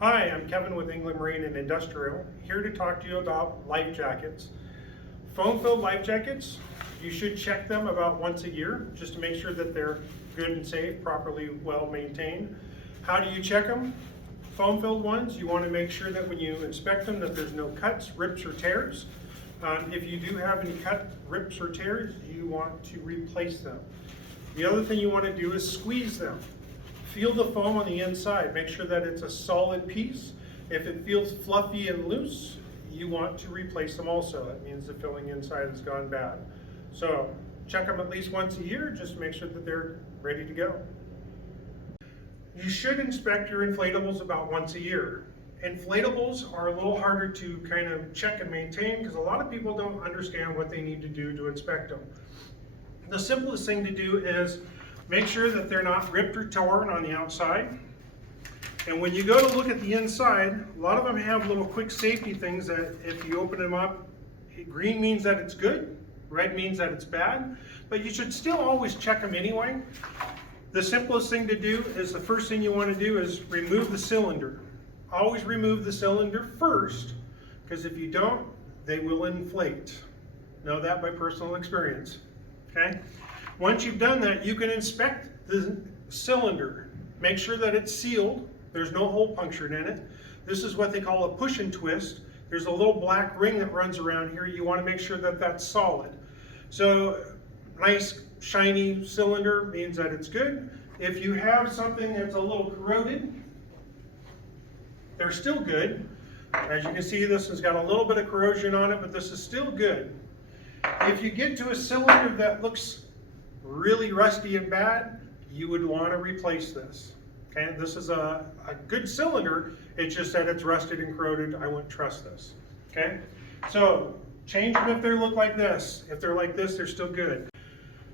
Hi, I'm Kevin with Englund Marine and Industrial, here to talk to you about life jackets. Foam-filled life jackets, you should check them about once a year just to make sure that they're good and safe, properly well maintained. How do you check them? Foam-filled ones, you want to make sure that when you inspect them that there's no cuts, rips, or tears. If you do have any cut, rips, or tears, you want to replace them. The other thing you want to do is squeeze them. Feel the foam on the inside. Make sure that it's a solid piece. If it feels fluffy and loose, you want to replace them also. That means the filling inside has gone bad. So check them at least once a year just to make sure that they're ready to go. You should inspect your inflatables about once a year. Inflatables are a little harder to kind of check and maintain because a lot of people don't understand what they need to do to inspect them. The simplest thing to do is make sure that they're not ripped or torn on the outside. And when you go to look at the inside, a lot of them have little quick safety things that if you open them up, green means that it's good, red means that it's bad, but you should still always check them anyway. The simplest thing to do is the first thing you want to do is remove the cylinder. Always remove the cylinder first, because if you don't, they will inflate. Know that by personal experience, okay? Once you've done that, you can inspect the cylinder. Make sure that it's sealed. There's no hole punctured in it. This is what they call a push and twist. There's a little black ring that runs around here. You want to make sure that that's solid. So nice shiny cylinder means that it's good. If you have something that's a little corroded, they're still good. As you can see, this has got a little bit of corrosion on it, but this is still good. If you get to a cylinder that looks really rusty and bad, you would want to replace this. Okay, this is a good cylinder, it's just that it's rusted and corroded. I wouldn't trust this. Okay, so change them if they look like this. If they're like this, they're still good.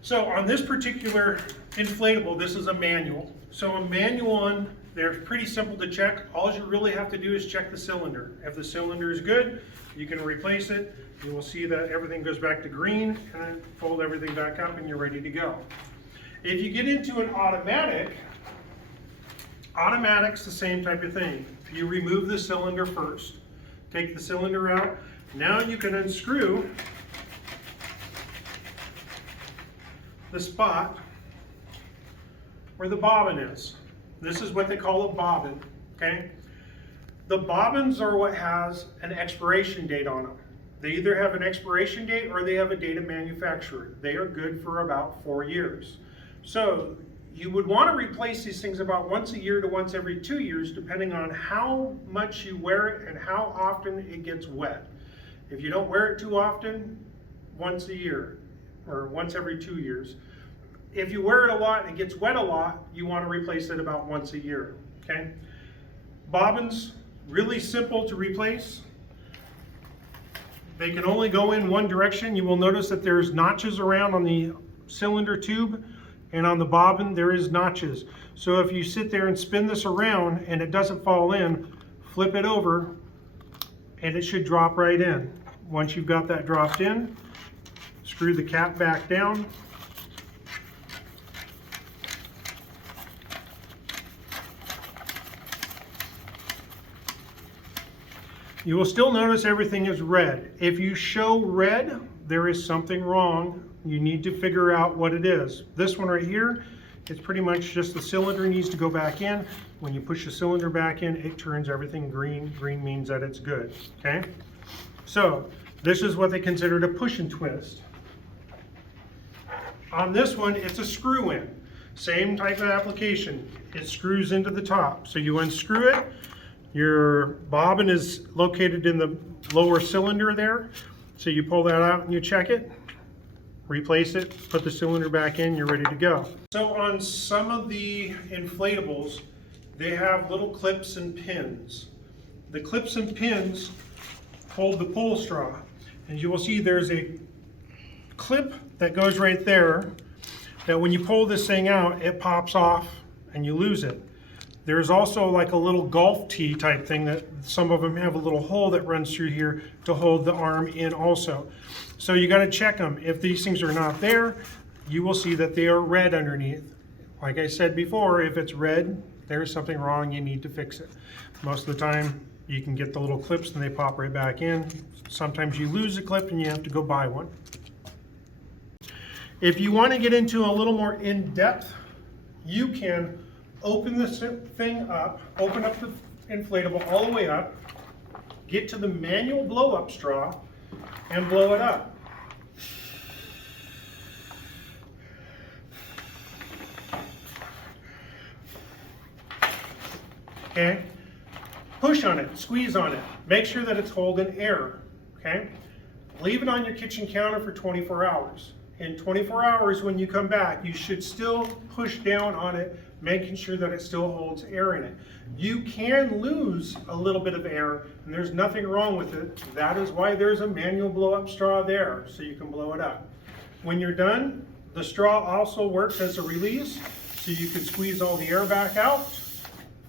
So on this particular inflatable, this is a manual. So a manual one, they're pretty simple to check. All you really have to do is check the cylinder. If the cylinder is good, you can replace it. You will see that everything goes back to green, and then fold everything back up and you're ready to go. If you get into an automatic's the same type of thing. You remove the cylinder first. Take the cylinder out. Now you can unscrew the spot where the bobbin is. This is what they call a bobbin, okay? The bobbins are what has an expiration date on them. They either have an expiration date or they have a date of manufacture. They are good for about 4 years. So you would want to replace these things about once a year to once every 2 years, depending on how much you wear it and how often it gets wet. If you don't wear it too often, once a year or once every 2 years. If you wear it a lot and it gets wet a lot, you want to replace it about once a year, okay? Bobbins, really simple to replace. They can only go in one direction. You will notice that there's notches around on the cylinder tube, and on the bobbin there is notches. So if you sit there and spin this around and it doesn't fall in, flip it over and it should drop right in. Once you've got that dropped in, screw the cap back down. You will still notice everything is red. If you show red, there is something wrong. You need to figure out what it is. This one right here, it's pretty much just the cylinder needs to go back in. When you push the cylinder back in, it turns everything green. Green means that it's good, okay? So this is what they consider a push and twist. On this one, it's a screw in. Same type of application. It screws into the top. So you unscrew it. Your bobbin is located in the lower cylinder there. So you pull that out and you check it, replace it, put the cylinder back in, you're ready to go. So on some of the inflatables, they have little clips and pins. The clips and pins hold the pull straw. And you will see there's a clip that goes right there that when you pull this thing out, it pops off and you lose it. There's also like a little golf tee type thing that some of them have a little hole that runs through here to hold the arm in also. So you got to check them. If these things are not there, you will see that they are red underneath. Like I said before, if it's red, there's something wrong, you need to fix it. Most of the time, you can get the little clips and they pop right back in. Sometimes you lose a clip and you have to go buy one. If you want to get into a little more in-depth, you can open this thing up, open up the inflatable all the way up, get to the manual blow-up straw, and blow it up. Okay? Push on it, squeeze on it. Make sure that it's holding air, okay? Leave it on your kitchen counter for 24 hours. In 24 hours, when you come back, you should still push down on it, making sure that it still holds air in it. You can lose a little bit of air, and there's nothing wrong with it. That is why there's a manual blow-up straw there, so you can blow it up. When you're done, the straw also works as a release, so you can squeeze all the air back out,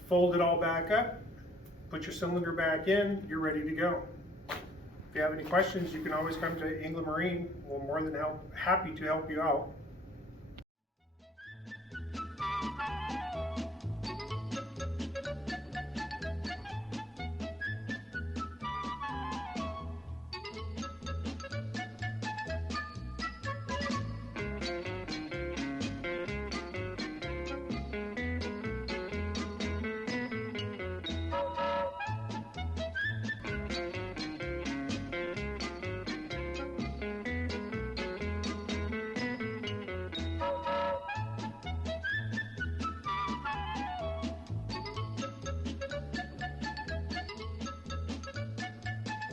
fold it all back up, put your cylinder back in, you're ready to go. If you have any questions, you can always come to Englund Marine. We're more than happy to help you out.